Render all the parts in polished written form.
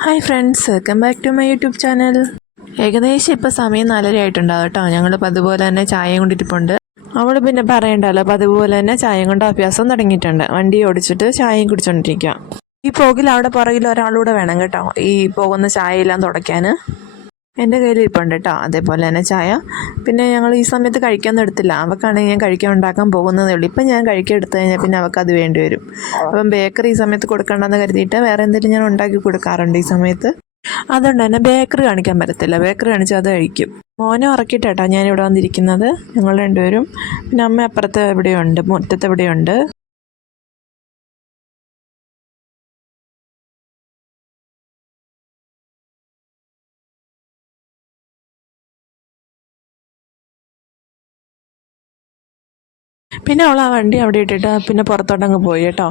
Hi friends, welcome back to my YouTube channel. ഏകദേശം ഇപ്പോൾ സമയം 4:30 ആയിട്ടുണ്ടാവും കേട്ടോ. ഞങ്ങൾ പതുപോലെ തന്നെ ചായയും കൊണ്ടിരിപ്പുണ്ട്. അവൾ പിന്നെ പറയണ്ടല്ലോ, പതുപോലെ തന്നെ ചായയും കൊണ്ട് അഭ്യാസം തുടങ്ങിയിട്ടുണ്ട്. വണ്ടി ഓടിച്ചിട്ട് ചായയും കുടിച്ചോണ്ടിരിക്കുക. ഈ പോകിൽ അവിടെ പുറകിൽ ഒരാളൂടെ വേണം കേട്ടോ, ഈ പോകുന്ന ചായയെല്ലാം തുടയ്ക്കാൻ. എൻ്റെ കയ്യിൽ ഇരിപ്പുണ്ട് കേട്ടോ അതേപോലെ തന്നെ ചായ. പിന്നെ ഞങ്ങൾ ഈ സമയത്ത് കഴിക്കാനൊന്നും എടുത്തില്ല. അവൾക്കാണെങ്കിൽ ഞാൻ കഴിക്കാൻ ഉണ്ടാക്കാൻ പോകുന്നതേ ഉള്ളൂ. ഇപ്പം ഞാൻ കഴിക്കാൻ എടുത്തു കഴിഞ്ഞാൽ പിന്നെ അവൾക്കത് വേണ്ടി വരും. അപ്പം ബേക്കറി ഈ സമയത്ത് കൊടുക്കണ്ടെന്ന് കരുതിയിട്ട് വേറെ എന്തെങ്കിലും ഞാൻ ഉണ്ടാക്കി കൊടുക്കാറുണ്ട് ഈ സമയത്ത്. അതുകൊണ്ട് തന്നെ ബേക്കറി കാണിക്കാൻ പറ്റത്തില്ല. ബേക്കറി കാണിച്ചാൽ അത് കഴിക്കും. മോനെ ഉറക്കിയിട്ടാ ഞാനിവിടെ വന്നിരിക്കുന്നത്. ഞങ്ങൾ രണ്ടുപേരും. പിന്നെ അമ്മ അപ്പുറത്ത് എവിടെയുണ്ട്, മുറ്റത്ത് എവിടെയുണ്ട്. പിന്നെ അവൾ ആ വണ്ടി അവിടെ ഇട്ടിട്ട് പിന്നെ പുറത്തോട്ടങ്ങ് പോയി കേട്ടോ.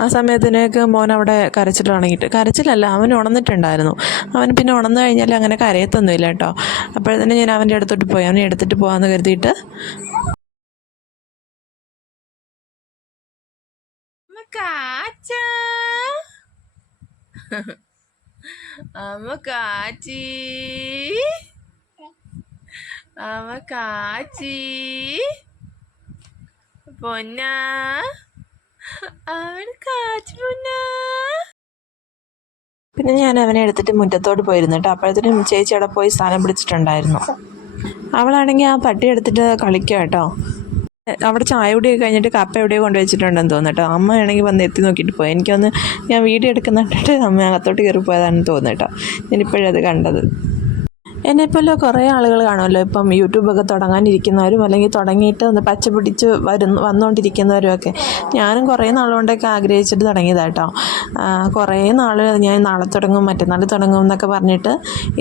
ആ സമയത്തിനേക്ക് മോൻ അവിടെ കരച്ചിൽ തുടങ്ങിയിട്ട്, കരച്ചിലല്ല, അവൻ ഉണർന്നിട്ടുണ്ടായിരുന്നു. അവൻ പിന്നെ ഉണർന്നു കഴിഞ്ഞാൽ അങ്ങനെ കരയത്തൊന്നുമില്ല കേട്ടോ. അപ്പോഴത്തന്നെ ഞാൻ അവൻ്റെ അടുത്തോട്ട് പോയി, അവനെ എടുത്തിട്ട് പോകാമെന്ന് കരുതിയിട്ട്. പൊന്നാ, അവൻ കാച്ചു പൊന്നാ. പിന്നെ ഞാൻ അവനെ എടുത്തിട്ട് മുറ്റത്തോട്ട് പോയിരുന്നു കേട്ടോ. അപ്പോഴത്തേനും ചേച്ചി അവിടെ പോയി സ്ഥാനം പിടിച്ചിട്ടുണ്ടായിരുന്നു. അവളാണെങ്കിൽ ആ പട്ടി എടുത്തിട്ട് കളിക്കുക കേട്ടോ. അവിടെ ചായ കുടിയൊക്കെ കഴിഞ്ഞിട്ട് കപ്പ എവിടെയോ കൊണ്ടുവച്ചിട്ടുണ്ടെന്ന് തോന്നുന്നു കേട്ടോ. അമ്മയാണെങ്കിൽ വന്ന് എത്തി നോക്കിയിട്ട് പോയി. എനിക്കൊന്ന് ഞാൻ വീഡിയോ എടുക്കുന്നുണ്ടിട്ട് അമ്മ അകത്തോട്ട് കയറി പോയതാണെന്ന് തോന്നുന്നു കേട്ടോ. ഞാനിപ്പോഴത് കണ്ടത്. എന്നെപ്പോലെ കുറേ ആളുകൾ കാണുമല്ലോ ഇപ്പം യൂട്യൂബൊക്കെ തുടങ്ങാനിരിക്കുന്നവരും അല്ലെങ്കിൽ തുടങ്ങിയിട്ട് ഒന്ന് പച്ച പിടിച്ച് വന്നുകൊണ്ടിരിക്കുന്നവരും ഒക്കെ. ഞാനും കുറേ നാളുകൊണ്ടൊക്കെ ആഗ്രഹിച്ചിട്ട് തുടങ്ങിയതാട്ടോ. കുറേ നാൾ ഞാൻ നാളെ തുടങ്ങും മറ്റന്നാൾ തുടങ്ങും എന്നൊക്കെ പറഞ്ഞിട്ട്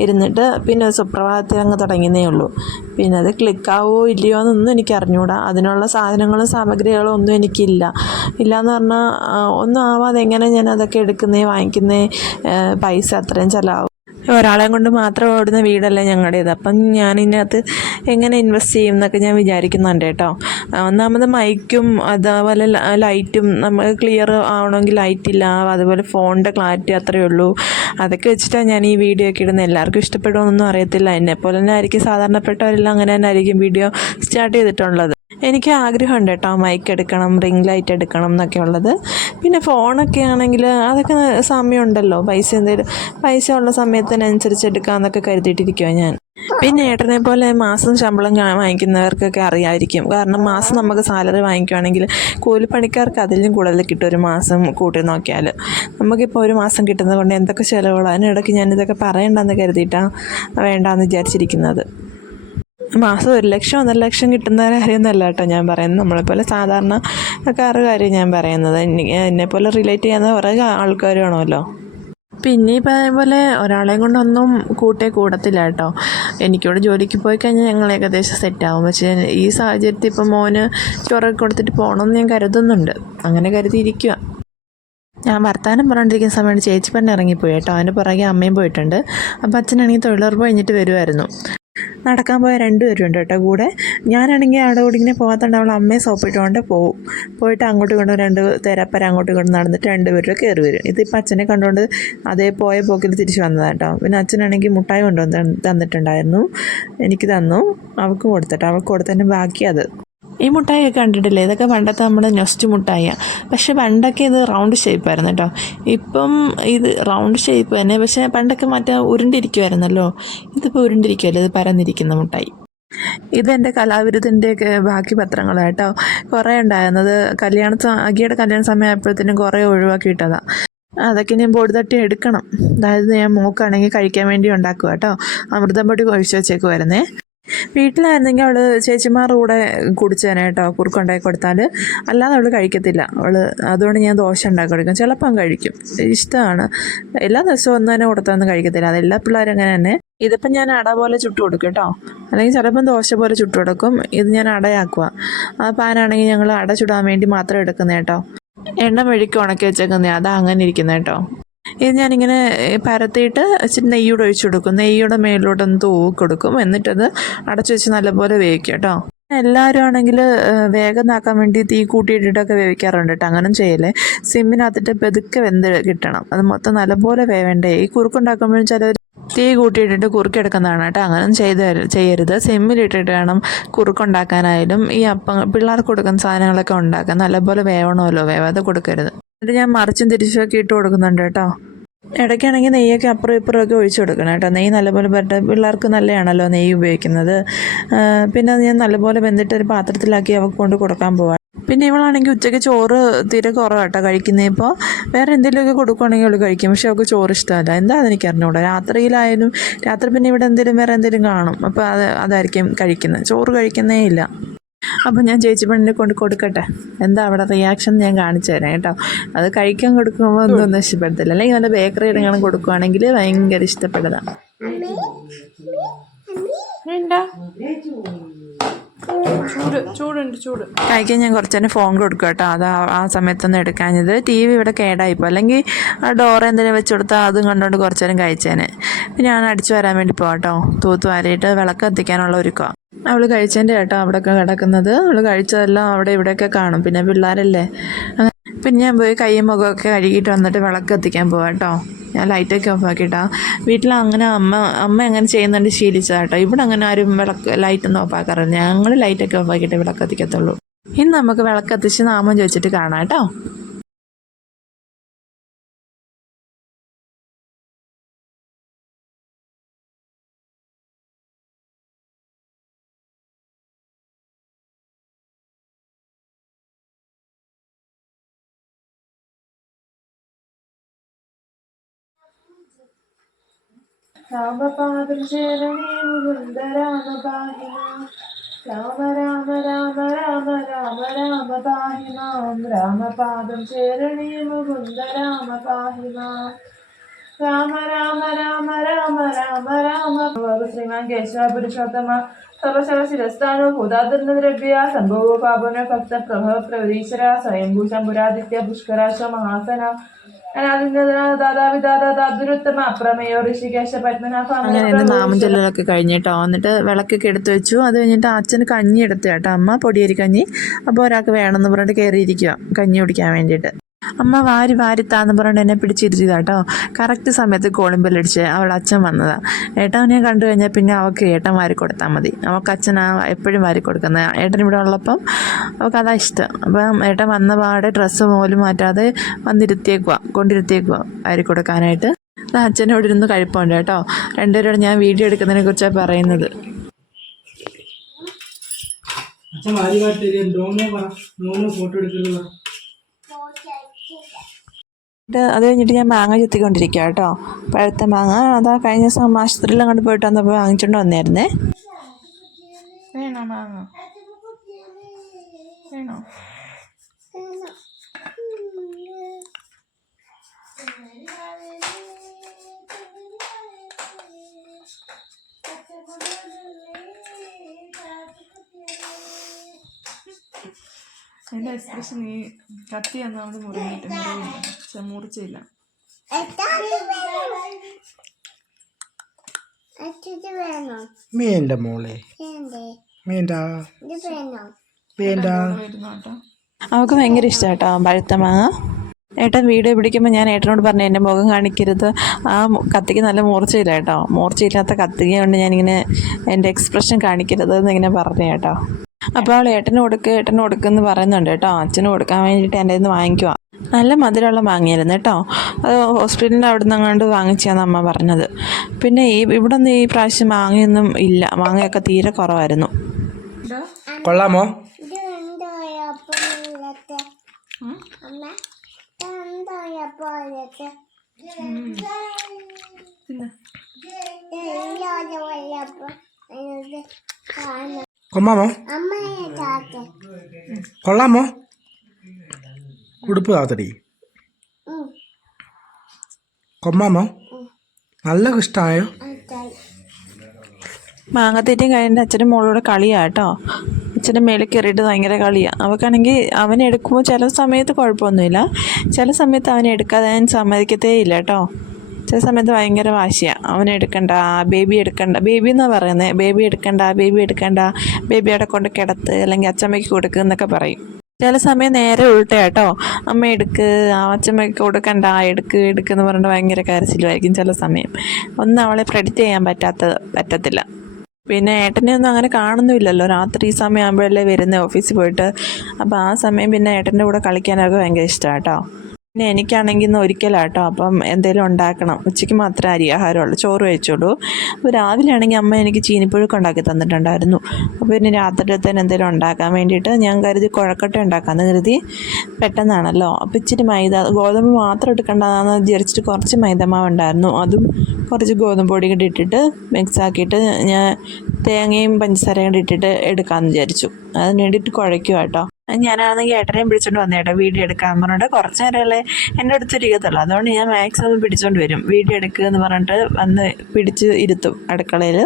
ഇരുന്നിട്ട് പിന്നെ സുപ്രഭാതത്തിൽ അങ്ങ് തുടങ്ങിയതേ ഉള്ളൂ. പിന്നെ അത് ക്ലിക്കാവോ ഇല്ലയോ എന്നൊന്നും എനിക്ക് അറിഞ്ഞുകൂടാ. അതിനുള്ള സാധനങ്ങളും സാമഗ്രികളും ഒന്നും എനിക്കില്ല. ഇല്ലയെന്ന് പറഞ്ഞാൽ ഒന്നും ആവാതെ എങ്ങനെ ഞാൻ അതൊക്കെ എടുക്കുന്നേ വാങ്ങിക്കുന്നേ, പൈസ അത്രയും ചിലവാകും. ഒരാളെ കൊണ്ട് മാത്രം ഓടുന്ന വീടല്ല ഞങ്ങളുടേത്. അപ്പം ഞാൻ ഇതിനകത്ത് എങ്ങനെ ഇൻവെസ്റ്റ് ചെയ്യും എന്നൊക്കെ ഞാൻ വിചാരിക്കുന്നുണ്ട് കേട്ടോ. ഒന്നാമത് മൈക്കും അതേപോലെ ലൈറ്റും നമ്മൾ ക്ലിയർ ആവണമെങ്കിൽ ലൈറ്റില്ല, അതുപോലെ ഫോണിൻ്റെ ക്ലാരിറ്റി അത്രയേ ഉള്ളൂ. അതൊക്കെ വെച്ചിട്ടാണ് ഞാൻ ഈ വീഡിയോ ഒക്കെ ഇടുന്നത്. എല്ലാവർക്കും ഇഷ്ടപ്പെടുമെന്നൊന്നും അറിയത്തില്ല. എന്നെപ്പോലെ തന്നെ ആയിരിക്കും സാധാരണപ്പെട്ടവരെല്ലാം അങ്ങനെ തന്നെ ആയിരിക്കും വീഡിയോ സ്റ്റാർട്ട് ചെയ്തിട്ടുള്ളത്. എനിക്ക് ആഗ്രഹമുണ്ട് കേട്ടോ, മൈക്ക് എടുക്കണം, റിംഗ് ലൈറ്റ് എടുക്കണം എന്നൊക്കെ ഉള്ളത്. പിന്നെ ഫോണൊക്കെ ആണെങ്കിൽ അതൊക്കെ സമയമുണ്ടല്ലോ, പൈസ ഉള്ള സമയത്തിനനുസരിച്ച് എടുക്കാമെന്നൊക്കെ കരുതിയിട്ടിരിക്കുമോ ഞാൻ. പിന്നെ ഏട്ടനെ പോലെ മാസം ശമ്പളം വാങ്ങിക്കുന്നവർക്കൊക്കെ അറിയാമായിരിക്കും. കാരണം മാസം നമുക്ക് സാലറി വാങ്ങിക്കുകയാണെങ്കിൽ കൂലിപ്പണിക്കാർക്ക് അതിലും കൂടുതൽ കിട്ടും ഒരു മാസം കൂട്ടി നോക്കിയാൽ. നമുക്കിപ്പോൾ ഒരു മാസം കിട്ടുന്നത് കൊണ്ട് എന്തൊക്കെ ചിലവുകളാണ്. അതിനിടയ്ക്ക് ഞാനിതൊക്കെ പറയണ്ടെന്ന് കരുതിയിട്ടാണ് വേണ്ടാന്ന് വിചാരിച്ചിരിക്കുന്നത്. മാസം 1,00,000 1,50,000 കിട്ടുന്നവരെ കാര്യമൊന്നുമല്ല കേട്ടോ ഞാൻ പറയുന്നത്. നമ്മളെപ്പോലെ സാധാരണക്കാരുടെ കാര്യം ഞാൻ പറയുന്നത്. എന്നെപ്പോലെ റിലേറ്റ് ചെയ്യുന്ന കുറേ ആൾക്കാർ വേണമല്ലോ. പിന്നെ ഈ പറയുമ്പോലെ ഒരാളെയും കൊണ്ടൊന്നും കൂടത്തില്ല കേട്ടോ. എനിക്കിവിടെ ജോലിക്ക് പോയി കഴിഞ്ഞാൽ ഞങ്ങൾ ഏകദേശം സെറ്റാവും. പക്ഷേ ഈ സാഹചര്യത്തിൽ ഇപ്പം മോന് ചോറൊക്കെ കൊടുത്തിട്ട് പോകണമെന്ന് ഞാൻ കരുതുന്നുണ്ട്. അങ്ങനെ കരുതിയിരിക്കുക. ഞാൻ വർത്താനം പറഞ്ഞിരിക്കുന്ന സമയത്ത് ചേച്ചി പെണ്ണ് ഇറങ്ങിപ്പോയി കേട്ടോ. അതിന് പുറകെ അമ്മയും പോയിട്ടുണ്ട്. അപ്പം അച്ഛനാണെങ്കിൽ തൊഴിലുറപ്പ് കഴിഞ്ഞിട്ട് വരുമായിരുന്നു. നടക്കാൻ പോയ 2 പേരുണ്ട് കേട്ടോ കൂടെ. ഞാനാണെങ്കിൽ അവിടെ കൂടി ഇങ്ങനെ പോകാത്തതുകൊണ്ട് അവൾ അമ്മയെ സോപ്പിട്ടുകൊണ്ട് പോയിട്ട് അങ്ങോട്ടും ഇങ്ങോട്ടും 2 തേരപ്പര അങ്ങോട്ടും ഇങ്ങോട്ടും നടന്നിട്ട് 2 പേരും കയറി വരും. ഇതിപ്പോൾ അച്ഛനെ കണ്ടുകൊണ്ട് അതേ പോയ പോക്കിൽ തിരിച്ച് വന്നതാണ് കേട്ടോ. പിന്നെ അച്ഛനാണെങ്കിൽ മുട്ടായി കൊണ്ടുവന്ന് തന്നിട്ടുണ്ടായിരുന്നു. എനിക്ക് തന്നു, അവൾക്ക് കൊടുത്തിട്ട് അവൾക്ക് കൊടുത്തതിൻ്റെ ബാക്കി അത്. ഈ മുട്ടായിയൊക്കെ കണ്ടിട്ടില്ലേ? ഇതൊക്കെ പണ്ടത്തെ നമ്മുടെ നെസ്റ്റ് മുട്ടായിയാണ്. പക്ഷെ പണ്ടൊക്കെ ഇത് റൗണ്ട് ഷേപ്പായിരുന്നു കേട്ടോ. ഇപ്പം ഇത് റൗണ്ട് ഷേപ്പ് തന്നെ, പക്ഷേ പണ്ടൊക്കെ മറ്റേ ഉരുണ്ടിരിക്കുമായിരുന്നല്ലോ. ഇതിപ്പോൾ ഉരുണ്ടിരിക്കുമല്ലോ, ഇത് പരന്നിരിക്കുന്ന മുട്ടായി. ഇതെൻ്റെ കലാവിരുതിൻ്റെയൊക്കെ ബാക്കി പത്രങ്ങളാണ് കേട്ടോ. കുറേ ഉണ്ടായിരുന്നത് അഗിയുടെ കല്യാണ സമയമായപ്പോഴത്തേനും കുറേ ഒഴിവാക്കിയിട്ടതാണ്. അതൊക്കെ ഞാൻ പൊടി തട്ടി എടുക്കണം. അതായത് ഞാൻ മോക്കാണെങ്കിൽ കഴിക്കാൻ വേണ്ടി ഉണ്ടാക്കുക കേട്ടോ. അമൃതം പൊടി ഒഴിച്ച് വെച്ചേക്കുമായിരുന്നേ. വീട്ടിലായിരുന്നെങ്കിൽ അവൾ ചേച്ചിമാരുടെ കൂടെ കുടിച്ചേനെ കേട്ടോ, കുറുക്കുണ്ടാക്കി കൊടുത്താൽ. അല്ലാതെ അവൾ കഴിക്കത്തില്ല. അതുകൊണ്ട് ഞാൻ ദോശ ഉണ്ടാക്കി കൊടുക്കും. ചിലപ്പം കഴിക്കും, ഇഷ്ടമാണ്. എല്ലാ ദിവസവും ഒന്നും തന്നെ കൊടുത്തൊന്നും കഴിക്കത്തില്ല. അതെല്ലാ പിള്ളേരും അങ്ങനെ തന്നെ. ഇതിപ്പം ഞാൻ അട പോലെ ചുട്ടു കൊടുക്കും കേട്ടോ, അല്ലെങ്കിൽ ചിലപ്പം ദോശ പോലെ ചുട്ടു കൊടുക്കും. ഇത് ഞാൻ അടയാക്കുക. ആ പാനാണെങ്കിൽ ഞങ്ങൾ അട ചുടാൻ വേണ്ടി മാത്രം എടുക്കുന്നത് കേട്ടോ. എണ്ണ മെഴുക്കി ഉണക്കി വെച്ചേക്കുന്നത് അതാ അങ്ങനെ ഇരിക്കുന്നത് കേട്ടോ. ഇത് ഞാനിങ്ങനെ പരത്തിയിട്ട് ഇച്ചിരി നെയ്യൂടെ ഒഴിച്ചു കൊടുക്കും. നെയ്യുടെ മേലിലോട്ടൊന്ന് തൂക്കി കൊടുക്കും. എന്നിട്ടത് അടച്ചു വെച്ച് നല്ലപോലെ വേവിക്കും കേട്ടോ. എല്ലാവരും ആണെങ്കിൽ വേഗം ആക്കാൻ വേണ്ടി തീ കൂട്ടിയിട്ടിട്ടൊക്കെ വേവിക്കാറുണ്ട് കേട്ടോ. അങ്ങനെ ചെയ്യല്ലേ. സിമ്മിനകത്തിട്ട് പെതുക്കെ വെന്ത് കിട്ടണം. അത് മൊത്തം നല്ലപോലെ വേവണ്ടേ. ഈ കുറുക്കുണ്ടാക്കുമ്പോഴും ചിലർ തീ കൂട്ടിയിട്ടിട്ട് കുറുക്കെടുക്കുന്നതാണ് കേട്ടോ. അങ്ങനെ ചെയ്യരുത്. സിമ്മിലിട്ടിട്ട് വേണം കുറുക്കുണ്ടാക്കാനായാലും ഈ പിള്ളേർക്ക് കൊടുക്കുന്ന സാധനങ്ങളൊക്കെ ഉണ്ടാക്കാൻ. നല്ലപോലെ വേവണമല്ലോ, വേവാതെ കൊടുക്കരുത്. എന്നിട്ട് ഞാൻ മറിച്ചും തിരിച്ചുമൊക്കെ ഇട്ട് കൊടുക്കുന്നുണ്ട് കേട്ടോ. ഇടയ്ക്കാണെങ്കിൽ നെയ്യൊക്കെ അപ്പുറം ഇപ്പുറം ഒക്കെ ഒഴിച്ചു കൊടുക്കണം കേട്ടോ. നെയ്യ് നല്ലപോലെ പരട്ടെ. പിള്ളേർക്ക് നല്ലതാണല്ലോ നെയ്യ് ഉപയോഗിക്കുന്നത്. പിന്നെ അത് ഞാൻ നല്ലപോലെ വെന്തിട്ട് ഒരു പാത്രത്തിലാക്കി അവൾക്ക് കൊണ്ട് കൊടുക്കാൻ പോവാം. പിന്നെ ഇവളാണെങ്കിൽ ഉച്ചയ്ക്ക് ചോറ് തീരെ കുറവാട്ടോ കഴിക്കുന്നത്. ഇപ്പോൾ വേറെ എന്തെങ്കിലുമൊക്കെ കൊടുക്കുകയാണെങ്കിൽ അവൾ കഴിക്കും. പക്ഷെ അവൾക്ക് ചോറ് ഇഷ്ടമല്ല. എന്താണെന്ന് എനിക്ക് അറിഞ്ഞൂടാ. രാത്രിയിലായാലും രാത്രി പിന്നെ ഇവിടെ എന്തെങ്കിലും വേറെ എന്തെങ്കിലും കാണും. അപ്പോൾ അതായിരിക്കും കഴിക്കുന്നത്. ചോറ് കഴിക്കുന്നേ ഇല്ല. അപ്പം ഞാൻ ചേച്ചി പെണ്ണിനെ കൊണ്ട് കൊടുക്കട്ടെ, എന്താ അവിടെ റിയാക്ഷൻ ഞാൻ കാണിച്ചു തരാം കേട്ടോ. അത് കഴിക്കാൻ കൊടുക്കുമ്പോൾ ഒന്നും ഇഷ്ടപ്പെടത്തില്ല. അല്ലെങ്കിൽ നല്ല ബേക്കറി ഇടങ്ങളും കൊടുക്കുകയാണെങ്കിൽ ഭയങ്കര ഇഷ്ടപ്പെടുന്നതാണ്. കഴിക്കാൻ ഞാൻ കുറച്ച് നേരം ഫോൺ കൊടുക്കും കേട്ടോ. അത് ആ സമയത്തൊന്നും എടുക്കാഞ്ഞത്. TV ഇവിടെ കേടായിപ്പോൾ. അല്ലെങ്കിൽ ആ ഡോറ് എന്തെങ്കിലും വെച്ച് കൊടുത്താൽ അതും കണ്ടുകൊണ്ട് കുറച്ച് നേരം കഴിച്ചേനെ. പിന്നെ ഞാൻ അടിച്ചു വരാൻ വേണ്ടി പോകാം കേട്ടോ. തൂത്ത് വാരിയിട്ട് വിളക്ക് കത്തിക്കാനുള്ള ഒരുക്കമാണ്. അവൾ കഴിച്ചതിൻ്റെ കേട്ടോ അവിടെയൊക്കെ കിടക്കുന്നത്. അവൾ കഴിച്ചതെല്ലാം അവിടെ ഇവിടെയൊക്കെ കാണും. പിന്നെ പിള്ളേരല്ലേ. പിന്നെ ഞാൻ പോയി കൈയും മുഖമൊക്കെ കഴുകിയിട്ട് വന്നിട്ട് വിളക്ക് കത്തിക്കാൻ പോവാം കേട്ടോ. ഞാൻ ലൈറ്റൊക്കെ ഓഫ് ആക്കിയിട്ടാ. വീട്ടിൽ അങ്ങനെ അമ്മ അങ്ങനെ ചെയ്യുന്നുണ്ട് ശീലിച്ചതാട്ടോ. ഇവിടെ അങ്ങനെ ആരും ലൈറ്റൊന്നും ഓഫ് ആക്കാറില്ല. ഞങ്ങൾ ലൈറ്റൊക്കെ ഓഫ് ആക്കിയിട്ട് വിളക്ക് കത്തിക്കത്തുള്ളൂ. ഇന്ന് നമുക്ക് വിളക്ക് കത്തിച്ച് നാമം ചോദിച്ചിട്ട് കാണാം കേട്ടോ. രാമപാദം ചേരണേ മുകുന്ദ രാമപാഹി രാമ രാമ രാമ രാമ രാമ രാമ പാഹി മാം. രാമപാദം ചേരണേ മുകുന്ദ രാമ പാഹി മാം. രാമ രാമ രാമ രാമ രാമ രാമ. ശ്രീമാൻ കേശവ പുരുഷോത്തമ സർവശിരസ്ഥാനോ ഭൂതാദ്രവ്യ സംഭവോ പാപന ഭക്ത പ്രഭവ പ്രവരീശ്വര സ്വയംഭൂഷ പുരാദിത്യ പുഷ്കരാശ മഹാസന അങ്ങനെ എൻ്റെ നാമം ചൊല്ലലൊക്കെ കഴിഞ്ഞിട്ടോ. എന്നിട്ട് വിളക്കൊക്കെ എടുത്ത് വെച്ചു. അത് കഴിഞ്ഞിട്ട് അച്ഛന് കഞ്ഞി എടുത്തു കേട്ടോ. അമ്മ പൊടിയരി കഞ്ഞി. അപ്പോൾ ഒരാൾക്ക് വേണമെന്ന് പറഞ്ഞിട്ട് കയറിയിരിക്കുക കഞ്ഞി കുടിക്കാൻ വേണ്ടിയിട്ട്. അമ്മ വാരിത്താന്ന് പറഞ്ഞിട്ട് എന്നെ പിടിച്ചിരുത്തിയതാട്ടോ. കറക്റ്റ് സമയത്ത് കോളിംബെല്ലടിച്ച് അവളുടെ അച്ഛൻ വന്നതാണ്. ഏട്ടനെ കണ്ടു കഴിഞ്ഞാൽ പിന്നെ അവൾക്ക് ഏട്ടൻ വാരി കൊടുത്താൽ മതി. അവൾക്ക് അച്ഛനാ എപ്പോഴും വാരി കൊടുക്കുന്നത്. ഏട്ടൻ ഇവിടെ ഉള്ളപ്പം അവൾക്ക് അതാ ഇഷ്ടം. അപ്പം ഏട്ടൻ വന്ന പാടെ ഡ്രസ്സ് പോലും മാറ്റാതെ കൊണ്ടിരുത്തിയേക്കുക വാരി കൊടുക്കാനായിട്ട്. അച്ഛനോട് ഇരുന്ന് കഴിപ്പുണ്ട് കേട്ടോ. രണ്ടുപേരോട് ഞാൻ വീഡിയോ എടുക്കുന്നതിനെ കുറിച്ചാണ് പറയുന്നത്. അത് കഴിഞ്ഞിട്ട് ഞാൻ മാങ്ങ ചെത്തിക്കൊണ്ടിരിക്കുക കേട്ടോ. പഴുത്ത മാങ്ങ. അതാ കഴിഞ്ഞ ദിവസം ആശുപത്രിയിലും കണ്ട് പോയിട്ട് വന്നപ്പോൾ വാങ്ങിച്ചുകൊണ്ട് വന്നായിരുന്നേ. വേണോ മാങ്ങ? വേണോ? എൻ്റെ എക്സ്പ്രഷൻ ഈ കത്തി വന്നവിടെ മുറിച്ചില്ല. വേണ്ട മോളെ, വേണ്ട വേണ്ട. അവൾക്ക് ഭയങ്കര ഇഷ്ടമാട്ടോ പഴുത്ത മാങ്ങ. ഏട്ടൻ വീഡിയോ പിടിക്കുമ്പോൾ ഞാൻ ഏട്ടനോട് പറഞ്ഞു എൻ്റെ മുഖം കാണിക്കരുത്, ആ കത്തിക്ക് നല്ല മൂർച്ചയില്ല കേട്ടോ. മൂർച്ചയില്ലാത്ത കത്തിക കൊണ്ട് ഞാനിങ്ങനെ എൻ്റെ എക്സ്പ്രഷൻ കാണിക്കരുത് എന്നിങ്ങനെ പറഞ്ഞു കേട്ടോ. അപ്പോൾ അവൾ ഏട്ടന് കൊടുക്കുമെന്ന് പറയുന്നുണ്ട് കേട്ടോ. അച്ഛന് കൊടുക്കാൻ വേണ്ടിയിട്ട് എൻ്റെ നിന്ന് വാങ്ങിക്കുക. നല്ല മധുരമുള്ള മാങ്ങയായിരുന്നു കേട്ടോ. അത് ഹോസ്പിറ്റലിൻ്റെ അവിടെ നിന്ന് അങ്ങോട്ട് വാങ്ങിച്ചാന്ന് അമ്മ പറഞ്ഞത്. പിന്നെ ഇവിടെ നിന്ന് ഈ പ്രാവശ്യം മാങ്ങയൊന്നും ഇല്ല. മാങ്ങയൊക്കെ തീരെ കുറവായിരുന്നു. കൊള്ളാമോ? കൊള്ളാമോ? കൊള്ളാമോ? ഉടുപ്പ് താത്തടി. കൊമ്മാമോ? നല്ല ഇഷ്ടമായോ? മാങ്ങത്തേറ്റം കഴിഞ്ഞിട്ട് അച്ഛനും മോളോട് കളിയാണ് കേട്ടോ. അച്ഛൻ്റെ മേളിൽ കയറിയിട്ട് ഭയങ്കര കളിയാണ്. അവൾക്കാണെങ്കിൽ അവൻ എടുക്കുമ്പോൾ ചില സമയത്ത് കുഴപ്പമൊന്നുമില്ല, ചില സമയത്ത് അവനെ എടുക്കാതെ ഞാൻ സമ്മതിക്കത്തേ ഇല്ല കേട്ടോ. ചില സമയത്ത് ഭയങ്കര വാശിയാണ്. അവനെ എടുക്കണ്ട, ബേബി എടുക്കണ്ട, ബേബി എന്നാണ് പറയുന്നത്, ബേബി എടുക്കണ്ട, ബേബി എടുക്കണ്ട, ബേബി അവിടെ കൊണ്ട് കിടത്ത് അല്ലെങ്കിൽ അച്ചമ്മയ്ക്ക് കൊടുക്കുക എന്നൊക്കെ പറയും. ചില സമയം നേരെ ഉൾട്ടയാട്ടോ, അമ്മ എടുക്ക്, അച്ചമ്മയ്ക്ക് കൊടുക്കണ്ട, എടുക്ക് എടുക്കെന്ന് പറഞ്ഞിട്ട് ഭയങ്കര കരച്ചിലുമായിരിക്കും ചില സമയം. ഒന്നും അവളെ പ്രെഡിക്റ്റ് ചെയ്യാൻ പറ്റത്തില്ല. പിന്നെ ഏട്ടനെ ഒന്നും അങ്ങനെ കാണുന്നുമില്ലല്ലോ, രാത്രി ഈ സമയമാകുമ്പോഴല്ലേ വരുന്നത് ഓഫീസിൽ പോയിട്ട്. അപ്പോൾ ആ സമയം പിന്നെ ഏട്ടൻ്റെ കൂടെ കളിക്കാനൊക്കെ ഭയങ്കര ഇഷ്ടമാണ് കേട്ടോ. പിന്നെ എനിക്കാണെങ്കിൽ ഇന്ന് ഒരിക്കലാട്ടോ, അപ്പം എന്തെങ്കിലും ഉണ്ടാക്കണം. ഉച്ചയ്ക്ക് മാത്രമേ അരി ആഹാരമുള്ളൂ, ചോറ് കഴിച്ചോളൂ. അപ്പോൾ രാവിലെ ആണെങ്കിൽ അമ്മ എനിക്ക് ചീനിപ്പുഴുക്ക് ഉണ്ടാക്കി തന്നിട്ടുണ്ടായിരുന്നു. അപ്പോൾ പിന്നെ രാത്രിയിലത്തേന് എന്തെങ്കിലും ഉണ്ടാക്കാൻ വേണ്ടിയിട്ട് ഞാൻ കരുതി കുഴക്കട്ട ഉണ്ടാക്കാമെന്ന് കരുതി. പെട്ടെന്നാണല്ലോ, അപ്പോൾ ഇച്ചിരി ഗോതമ്പ് മാത്രം എടുക്കേണ്ടതാണെന്ന് വിചാരിച്ചിട്ട് കുറച്ച് മൈദമാവ് ഉണ്ടായിരുന്നു, അതും കുറച്ച് ഗോതമ്പ് പൊടി കൂടി ഇട്ടിട്ട് മിക്സ് ആക്കിയിട്ട് ഞാൻ തേങ്ങയും പഞ്ചസാരയും കൂടി ഇട്ടിട്ട് എടുക്കാമെന്ന് വിചാരിച്ചു. അതിന് വേണ്ടിയിട്ട് കുഴയ്ക്കുക കേട്ടോ. ഞാനാണെങ്കിൽ ഏട്ടനെയും പിടിച്ചോണ്ട് വന്നേട്ടാ വീഡിയോ എടുക്കാൻ പറഞ്ഞിട്ട്. കുറച്ച് നേരമല്ലേ എൻ്റെ അടുത്തിരിക്കത്തുള്ളൂ, അതുകൊണ്ട് ഞാൻ മാക്സിമം പിടിച്ചോണ്ട് വരും. വീഡിയോ എടുക്കുക എന്ന് പറഞ്ഞിട്ട് വന്ന് പിടിച്ച് ഇരുത്തും അടുക്കളയിൽ.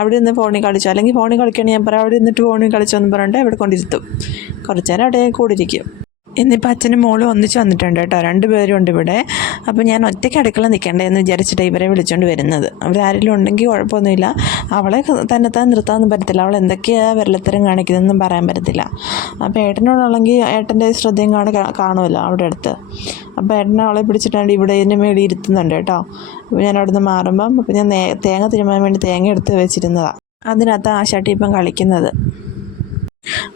അവിടെ നിന്ന് ഫോണിൽ കളിച്ചു, അല്ലെങ്കിൽ ഫോണിൽ കളിക്കുകയാണെങ്കിൽ ഞാൻ പറയാം അവിടെ നിന്നിട്ട് ഫോണിൽ കളിച്ചോ എന്ന് പറഞ്ഞിട്ട് അവിടെ കൊണ്ടിരുത്തും. കുറച്ച് നേരം അവിടെ കൂടെ ഇരിക്കും. ഇന്നിപ്പോൾ അച്ഛനും മോളും ഒന്നിച്ച് വന്നിട്ടുണ്ട് കേട്ടോ, 2 പേരും ഉണ്ട് ഇവിടെ. അപ്പോൾ ഞാൻ ഒറ്റയ്ക്ക് അടുക്കള നിൽക്കണ്ടേ എന്ന് വിചാരിച്ചിട്ട് ഇവരെ വിളിച്ചുകൊണ്ട് വരുന്നത്. അവരാരെങ്കിലും ഉണ്ടെങ്കിൽ കുഴപ്പമൊന്നുമില്ല. അവളെ തന്നെത്താൻ നിർത്താനൊന്നും പറ്റത്തില്ല, അവൾ എന്തൊക്കെയാണ് വിരലത്തരം കാണിക്കുന്നതെന്നും പറയാൻ പറ്റത്തില്ല. അപ്പോൾ ഏട്ടനോടുള്ളെങ്കിൽ ഏട്ടൻ്റെ ശ്രദ്ധയും കാണുമല്ലോ അവിടെ അടുത്ത്. അപ്പോൾ ഏട്ടനെ അവളെ പിടിച്ചിട്ടാണ്ട് ഇവിടെ ഇതിൻ്റെ മേളിൽ ഇരുത്തുന്നുണ്ട് കേട്ടോ. അപ്പോൾ ഞാൻ അവിടെ നിന്ന് മാറുമ്പം അപ്പോൾ ഞാൻ തേങ്ങ തിരുമാൻ വേണ്ടി തേങ്ങ എടുത്ത് വെച്ചിരുന്നതാണ്. അതിനകത്ത് ആ ഷട്ടി ഇപ്പം കളിക്കുന്നത്.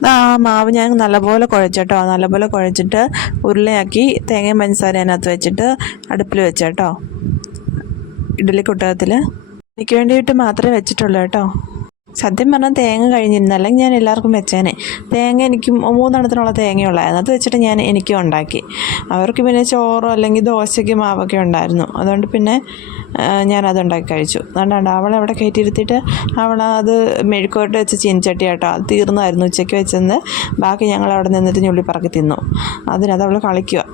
ആ മാവ് ഞാൻ നല്ലപോലെ കുഴച്ചേട്ടോ, നല്ലപോലെ കുഴച്ചിട്ട് ഉരുളയാക്കി തേങ്ങയും പഞ്ചസാര അതിനകത്ത് വെച്ചിട്ട് അടുപ്പിൽ വെച്ചേട്ടോ, ഇഡ്ഡലി കുട്ടകത്തിൽ. എനിക്ക് വേണ്ടിയിട്ട് മാത്രമേ വെച്ചിട്ടുള്ളൂ കേട്ടോ. സത്യം പറഞ്ഞാൽ തേങ്ങ കഴിഞ്ഞിരുന്നു, അല്ലെങ്കിൽ ഞാൻ എല്ലാവർക്കും വെച്ചേനെ. തേങ്ങ എനിക്ക് 3 എണ്ണത്തിനുള്ള തേങ്ങയുള്ളായിരുന്നു, അത് വെച്ചിട്ട് എനിക്കും ഉണ്ടാക്കി. അവർക്ക് പിന്നെ ചോറോ അല്ലെങ്കിൽ ദോശയ്ക്ക് മാവൊക്കെ ഉണ്ടായിരുന്നു, അതുകൊണ്ട് പിന്നെ ഞാനതുണ്ടാക്കി കഴിച്ചു. അതുകൊണ്ടാണ് അവളെ അവിടെ കയറ്റിയിരുത്തിയിട്ട് അത് മെഴുക്കോട്ട് വെച്ച് ചീനിച്ചട്ടി കേട്ടോ, അത് തീർന്നായിരുന്നു ഉച്ചയ്ക്ക് വെച്ചെന്ന്. ബാക്കി ഞങ്ങൾ അവിടെ നിന്നിട്ട് ഞുള്ളി പറക്കി തിന്നു. അതിനകത്ത് അവൾ കളിക്കുക.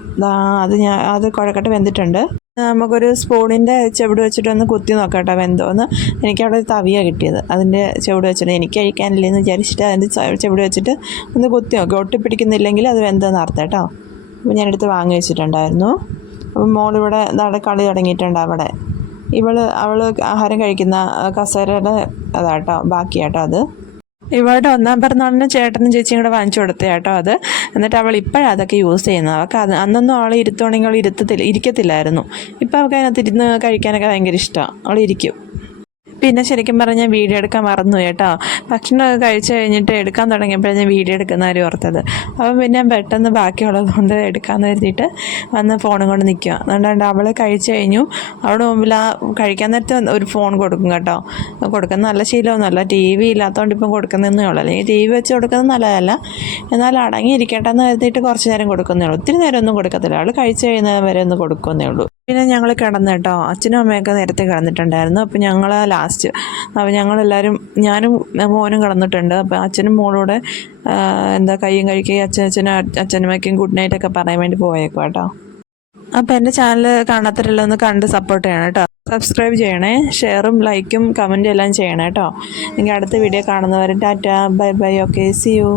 അത് കുഴക്കട്ട് വെന്തിട്ടുണ്ട്. നമുക്കൊരു സ്പൂണിൻ്റെ ചുവട് വെച്ചിട്ടൊന്ന് കുത്തി നോക്കാം കേട്ടോ വെന്തോന്ന്. എനിക്കവിടെ തവിയാണ് കിട്ടിയത്, അതിൻ്റെ ചുവട് വെച്ചിട്ട് എനിക്ക് കഴിക്കാനില്ലെന്ന് വിചാരിച്ചിട്ട് അതിൻ്റെ ചുവട് വെച്ചിട്ട് ഒന്ന് കുത്തി നോക്കാം. ഒട്ടിപ്പിടിക്കുന്നില്ലെങ്കിൽ അത് വെന്തെന്ന് അർത്ഥം കേട്ടോ. അപ്പോൾ ഞാനെടുത്ത് വാങ്ങി വെച്ചിട്ടുണ്ടായിരുന്നു. അപ്പം മോളിവിടെ കളി തുടങ്ങിയിട്ടുണ്ട് അവിടെ. അവൾ ആഹാരം കഴിക്കുന്ന കസേരയുടെ അതാട്ടോ ബാക്കിയാട്ടോ അത്. ഇവളുടെ 1ാം പിറന്നാളിന് ചേട്ടനും ചേച്ചിയും കൂടെ വാങ്ങിച്ചു കൊടുത്തേ കേട്ടോ അത്. എന്നിട്ട് അവൾ ഇപ്പോഴാണ് അതൊക്കെ യൂസ് ചെയ്യുന്നത്. അവൾക്ക് അന്നൊന്നും അവൾ ഇരുത്തുവാണെങ്കിൽ അവൾ ഇരിക്കത്തില്ലായിരുന്നു. ഇപ്പം അവൾക്ക് അതിനകത്ത് ഇരുന്ന് കഴിക്കാനൊക്കെ ഭയങ്കര ഇഷ്ടമാണ്, അവൾ ഇരിക്കും. പിന്നെ ശരിക്കും പറഞ്ഞാൽ വീഡിയോ എടുക്കാൻ മറന്നു കേട്ടോ. ഭക്ഷണമൊക്കെ കഴിച്ച് കഴിഞ്ഞിട്ട് എടുക്കാൻ തുടങ്ങിയപ്പോഴാണ് ഞാൻ വീഡിയോ എടുക്കുന്ന കാര്യം ഓർത്തത്. അപ്പം പിന്നെ പെട്ടെന്ന് ബാക്കിയുള്ളത് കൊണ്ട് എടുക്കാമെന്ന് കരുതിയിട്ട് വന്ന് ഫോണും കൊണ്ട് നിൽക്കുക. അതുകൊണ്ട് അവൾ കഴിച്ച് കഴിഞ്ഞു. അവിടെ മുമ്പിൽ കഴിക്കാൻ നേരത്തെ ഒരു ഫോൺ കൊടുക്കും കേട്ടോ. കൊടുക്കുന്ന നല്ല ശീലമൊന്നുമല്ല, TV ഇല്ലാത്തതുകൊണ്ട് ഇപ്പം കൊടുക്കുന്നതേ ഉള്ളൂ. അല്ലെങ്കിൽ TV വെച്ച് കൊടുക്കുന്നത് നല്ലതല്ല, എന്നാൽ അടങ്ങിയിരിക്കട്ടെ എന്ന് കരുതിയിട്ട് കുറച്ച് നേരം കൊടുക്കുന്നേ ഉള്ളൂ. ഒത്തിരി നേരം ഒന്നും കൊടുക്കത്തില്ല, അവൾ കഴിച്ച് കഴിയുന്നത് വരെ ഒന്ന് കൊടുക്കുന്നേ ഉള്ളൂ. പിന്നെ ഞങ്ങൾ കിടന്നു കേട്ടോ. അച്ഛനും അമ്മയൊക്കെ നേരത്തെ കിടന്നിട്ടുണ്ടായിരുന്നു. അപ്പോൾ ഞങ്ങൾ ലാസ്റ്റ്, അപ്പോൾ ഞങ്ങളെല്ലാവരും ഞാനും മോനും കിടന്നിട്ടുണ്ട്. അപ്പോൾ അച്ഛനും മോളൂടെ കയ്യും കഴിക്കുകയും അച്ഛനമ്മയ്ക്കും ഗുഡ് നൈറ്റൊക്കെ പറയാൻ വേണ്ടി പോയേക്കും കേട്ടോ. അപ്പോൾ എൻ്റെ ചാനൽ കാണാത്തവരെല്ലാം ഒന്ന് കണ്ട് സപ്പോർട്ട് ചെയ്യണം കേട്ടോ. സബ്സ്ക്രൈബ് ചെയ്യണേ, ഷെയറും ലൈക്കും കമൻറ്റും എല്ലാം ചെയ്യണം കേട്ടോ. എനിക്ക് അടുത്ത വീഡിയോ കാണുന്നവരെ tata, bye bye, okay, see U.